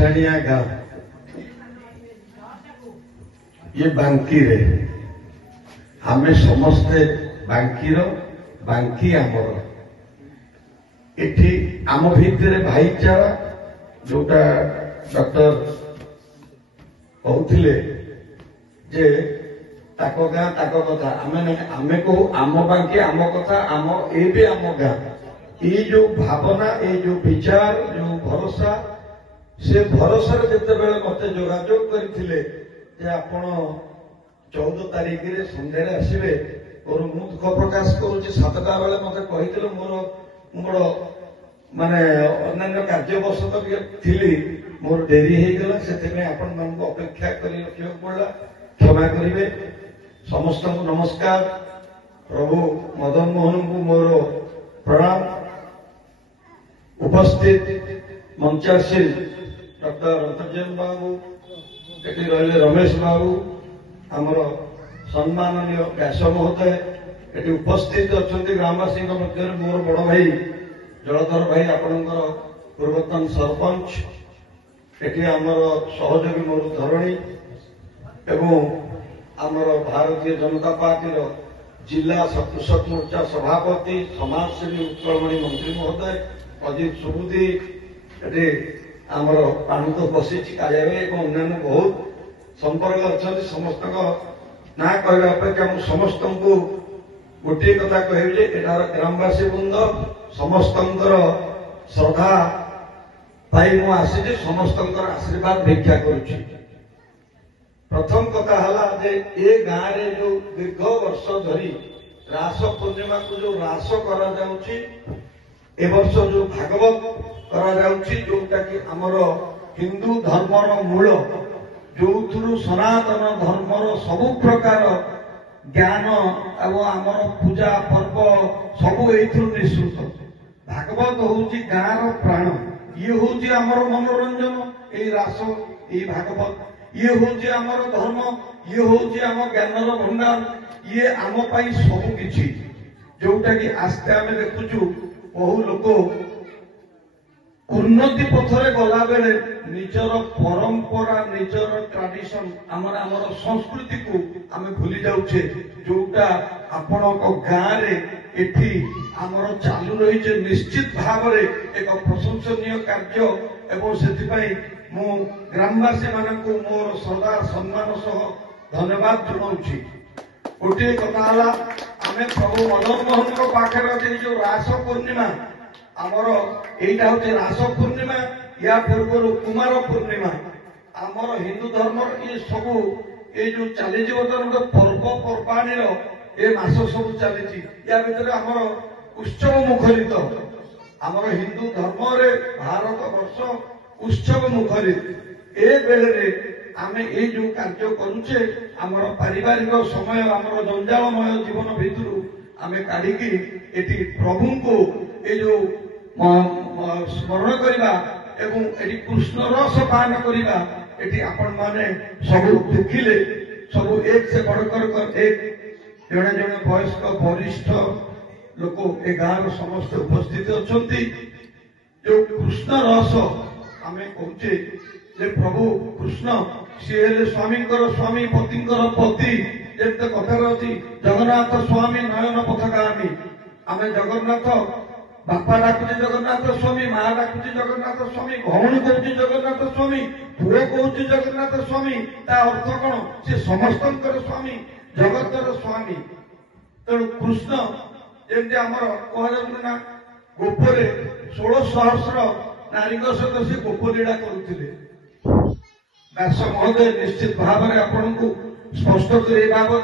पिछाड़िया गांव ये बांकी रे हमें समस्ते बांकी आमर एठी आम भितर भाईचारा जोटा डॉक्टर कहते जे ताको गाँ ताको कथा आमे कहू आम बांकी आम कथा आम ए आम गाँ ये जो भावना ये जो विचार जो भरोसा से भरोसा जिते मत जोगाजोग करते आपण 14 तारीख रे संध्या आसवे और मु दुख प्रकाश करुच्ची 7टा बेले मत कही मोर माने अन्य कार्यवशत थी मोर डेरी होगला से आपण मान अपेक्षा कर रखा पड़ा क्षमा करेंगे समस्त नमस्कार प्रभु मदन मोहन को मोर प्रणाम उपस्थित मंचासीन डॉक्टर अंतर्जन बाबू एटी रही रमेश बाबू आमर सम्माननीय व्यास महोदय एटी उपस्थित अच्छा ग्रामवासी मध्य मोर बड़ भाई जलधर भाई आपणकर पूर्वतन सरपंच एटी आमर सहयोगी मोर धरणी एवं आमर भारतीय जनता पार्टी जिला कृषक मोर्चा सभापति समाजसेवी उत्कलमणि मंत्री महोदय अजित सुबुदी एटी आमर पाणु तो बसी कार्यालय और अन्य बहुत संपर्क अच्छा समस्त ना कहवा अपेक्षा मुझे समस्त को गोटे कथा कहबी एटार ग्रामवासी वृंद समस्त श्रद्धा पाई मु आसी समस्त आशीर्वाद भिक्षा करुच्ची प्रथम कथा है ए गाँव रे जो दीर्घ वर्ष धरी रास पूर्णिमा को जो रास करा जाउची ए वर्ष जो भागवत करा जाउची जोटा कि आमर हिंदू धर्मर मूल जो सनातन धर्मर सबु प्रकार ज्ञान एवं आमर पूजा पर्व सबू निःश्रुत भागवत हूँ गाँव प्राण ये हूँ आमर मनोरंजन ये रास ये भागवत ये हूँ आमर धर्म ये हूँ आम ज्ञानर भंडार ये आम पाई सबु किछि जोटा कि आस्ते आम देखुचु बहु लोक उन्नति पथरे गला बेले निजर परंपरा निजर ट्रेडिशन आमर संस्कृति को आम भूली जाऊे जोटा आपण गाँव रे एठी आमर चालू रही निश्चित भाव में एक प्रशंसनीय कार्य एवं से मु ग्रामवासी मान को मोर श्रद्धा सम्मान सह धन्यवाद जनाऊँगी गोटे कथा आम प्रभु मदन मोहन पाखे जो रास पूर्णिमा आमर यहीटा हूँ रास पूर्णिमा या पूर्व कुमार पूर्णिमा आमर हिंदू धर्म ये सबू ये जो चली पर्वपर्वाणी ए मास सब चली या भर आमर उत्सव मुखरित आमर हिंदू धर्म रे भारत वर्ष उत्सव मुखरित ए बेले आमे ये जो कार्य करुचे आमर पारिवारिक समय आमर जंजालमय जीवन भितर आमे काढ़ी एटी प्रभु को ये जो स्मरण करवा एवं एटी कृष्ण रस पान करवा एटी आपण माने सब देखिले सब एक से बढ़कर एक जड़े जड़े वयस्क वरिष्ठ लोक ए गाँव समस्त उपस्थित अच्छा जो कृष्ण रस आमे कहचे जे प्रभु कृष्ण सी हेले स्वामी स्वामी पति पति जब कथार अच्छी जगन्नाथ स्वामी नयन पथगामी आम जगन्नाथ बापा डाकुचे जगन्नाथ स्वामी माँ डाकुचे जगन्नाथ स्वामी भौणी कौच जगन्नाथ स्वामी पुओ कौच जगन्नाथ स्वामी ता अर्थ कौन से समस्त स्वामी जगतर स्वामी तेणु कृष्ण जमी आमर कहना गोपरे 16 सहस्र नारी सहित से गोप लीला करुले व्यास महोदय निश्चित भाव में आपन को स्पष्ट कर